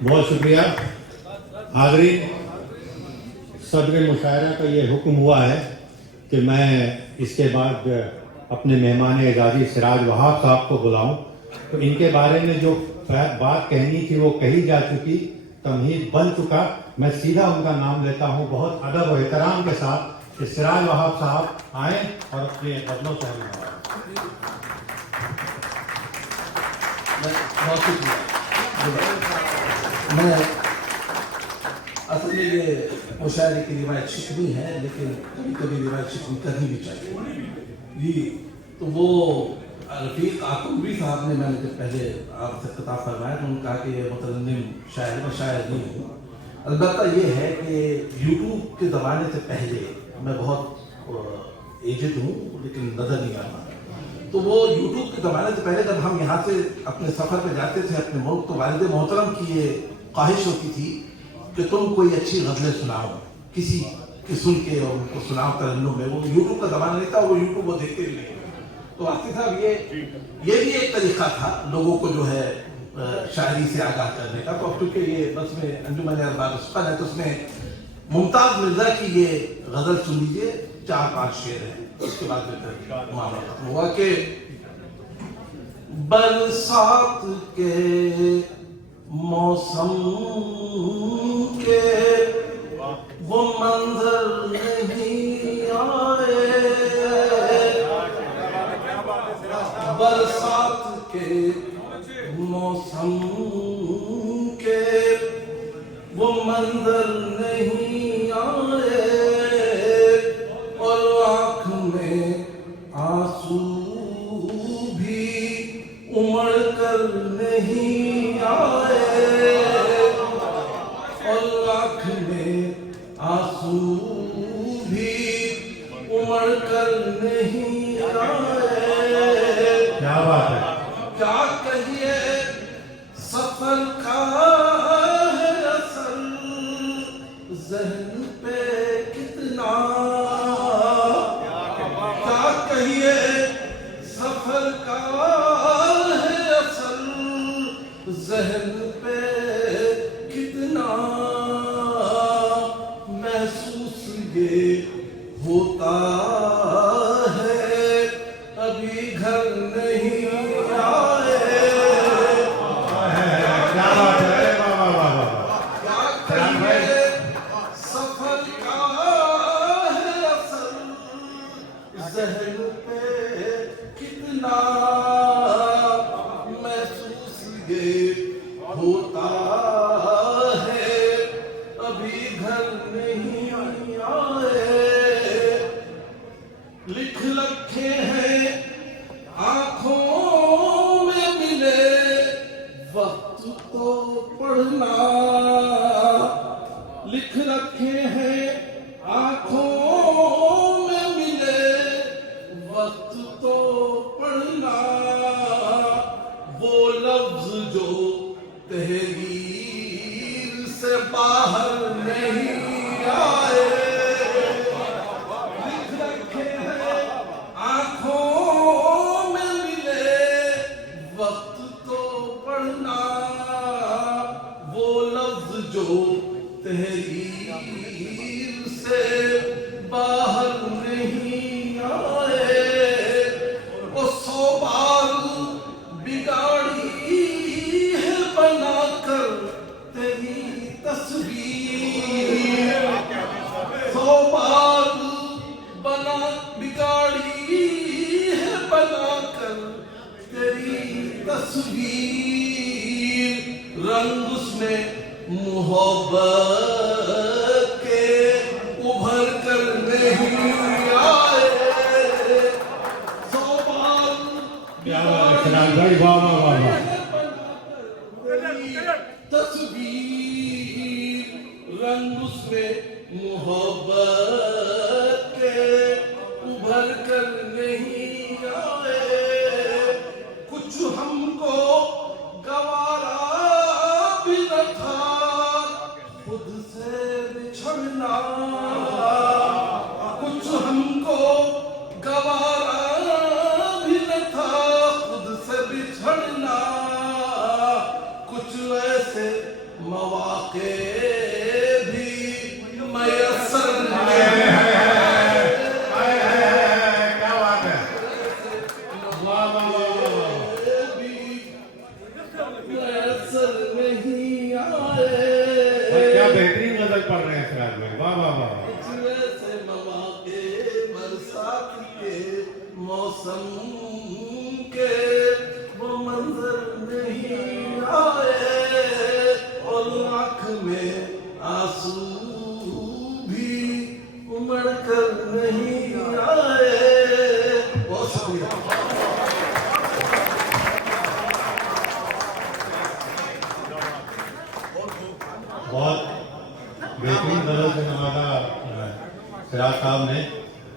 बहुत शुक्रिया हाज़रीन। सदर मुशायरा का ये हुक्म हुआ है कि मैं इसके बाद अपने मेहमान एजाज़ी सिराज वहाब साहब को बुलाऊं, तो इनके बारे में जो बात कहनी थी वो कही जा चुकी, तमहीद बन चुका। मैं सीधा उनका नाम लेता हूं बहुत अदब और एहतराम के साथ कि सिराज वहाब साहब आएँ और अपने बदलों से हमें बहुत शुक्रिया। मैं असल में ये मुशायरे की रिवायत शिकवी है, लेकिन कभी कभी रिवायत शिकवी करनी भी चाहिए जी। तो वो रफ़ीक आकुबरी साहब ने, मैंने जब पहले आपसे खिताब फरमाया तो उन्होंने कहा कि ये मुतरन्निम शायर मैं शायर नहीं हूँ। अलबत्ता ये है कि यूट्यूब के ज़माने से पहले मैं बहुत एजड हूँ लेकिन नज़र नहीं आता। तो वो यूट्यूब के ज़माने से पहले जब हम यहाँ से अपने सफ़र पे जाते थे अपने मुल्क, तो वालिद मोहतरम की ये ख्वाहिश होती थी कि तुम कोई अच्छी गज़लें सुनाओ, किसी की सुन के और उनको सुनाओ तरन्नुम में। वो यूट्यूब का ज़माना नहीं था, वो यूट्यूब वो देखते भी नहीं। तो वास्ती साहब ये भी एक तरीका था लोगों को जो है शायरी से आगाह करने का। तो अब चूँकि ये बस में अंजुमन अरबाब सुखन है, तो उसमें मुमताज़ मिर्ज़ा की ये गज़ल सुन लीजिए, 4-5 शेर हैं। उसके बाद मामला खत्म हुआ कि बरसात के मौसम के वो मंजर नहीं आए, बरसात के मौसम के वो मंजर नहीं आए, और आँख में आंसू भी उमड़ कर नहीं आए, और आँख में आंसू भी उमड़ कर नहीं आए। क्या बात है। क्या कहिए सफर का है असर, ज़हन पे कितना, क्या कहिए सफर का है असर, ज़हन पे कितना, महसूस ये होता है अभी घर नहीं आए। क्या बात है, वाह वाह वाह वाह। क्या कहिए सफर का है असर, ज़हन पे कितना, महसूस ये होता है अभी घर नहीं आए। लिख रखे हैं आँखों में मिले वक्त तो पढ़ना, लिख रखे हैं आँखों में मिले वक्त तो पढ़ना, वो लफ्ज जो तहरीर से बाहर नहीं आए, लिख रखे हैं आँखों में मिले वक्त तो पढ़ना, वो लफ्ज जो तहरीर से बाहर नहीं आए, वो 100 बार बिगाड़ी है बनाकर तेरी तस्वीर, 100 बार बिगाड़ी है बनाकर तेरी तस्वीर, रंग उसमें मोहब्बत के उभर कर नहीं आए, 100 बार क्या बात है सिराज भाई, वाह वाह वाह वाह। तस्वीर, रंग उसमें मोहब्बत के उभर कर नहीं आए, कुछ हमको गवारा भी न था खुद से बिछड़ना, कुछ हमको गवारा भी न था खुद से बिछड़ना, कुछ ऐसे वाह वाह वाह मैसर नहीं आए। क्या बेहतरीन गजल पढ़ रहे हैं सिराज भाई, वाह वाह वाह। वैसे मवाक़े बरसात के मौसम के वो मंजर नहीं आए और आँख में आंसू